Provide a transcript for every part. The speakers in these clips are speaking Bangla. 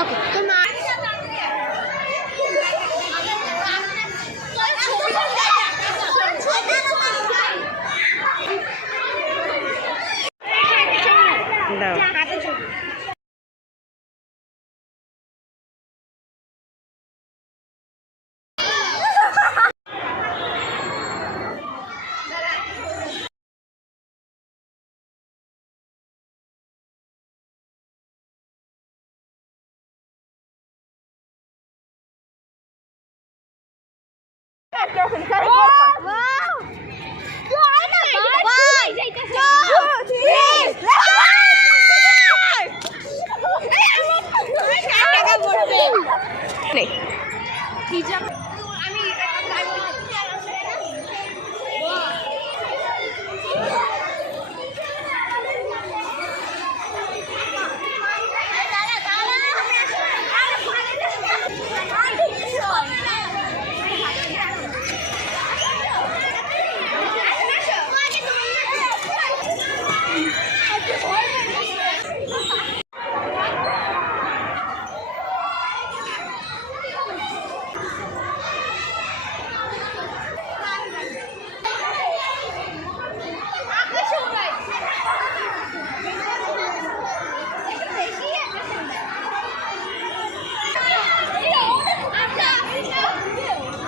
ওকে তোমার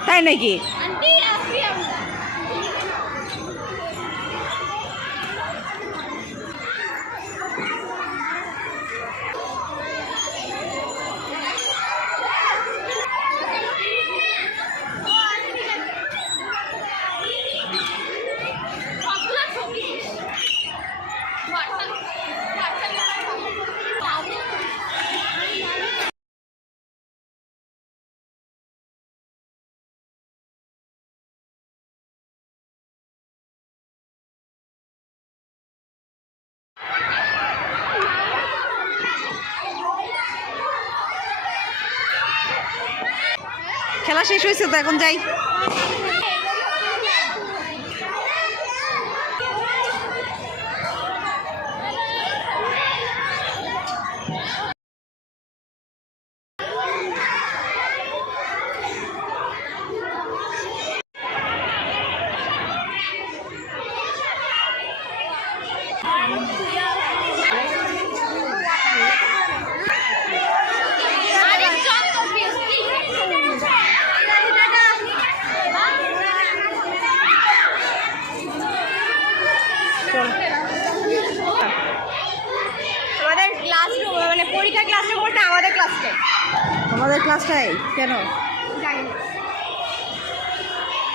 তাই নাকি খেলা শেষ হয়েছে তো এখন যাই আমাদের ক্লাসরুম মানে পরীক্ষা ক্লাসরুম বলতে আমাদের ক্লাসটাই আমাদের ক্লাসটাই কেন জানি না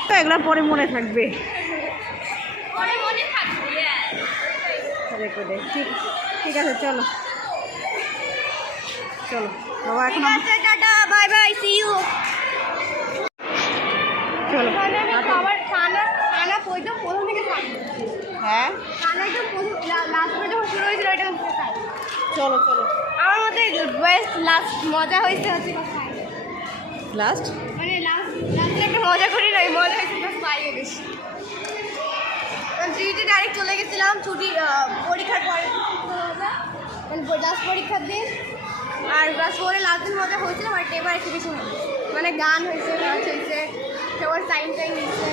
তো এগুলো পরে মনে থাকবে পরে মনে থাকবে ঠিক ঠিক আছে চলো চলো বাবা এখন টাটা বাই বাই সি ইউ চলো আবার খানা খানা প্রথম থেকে হ্যাঁ খানা একদম লাস্ট পর্যন্ত শুরু হয়েছিল এটা চলো চলো আমার মতে বেস্ট লাস্ট মজা হয়েছে হচ্ছে লাস্ট মানে লাস্টে একটা মজা করি নাই মজা হয়েছে ক্লাস 5 এ বেশি থ্রিতে ডাইরেক্ট চলে গেছিলাম ছুটি পরীক্ষার পরে লাস্ট পরীক্ষার দিন আর ক্লাস 4 এ লাস্ট দিন মজা হয়েছিল বাট এবার একটু বেশি মানে গান হয়েছে নাচ হয়েছে সবার সাইন টাইম হয়েছে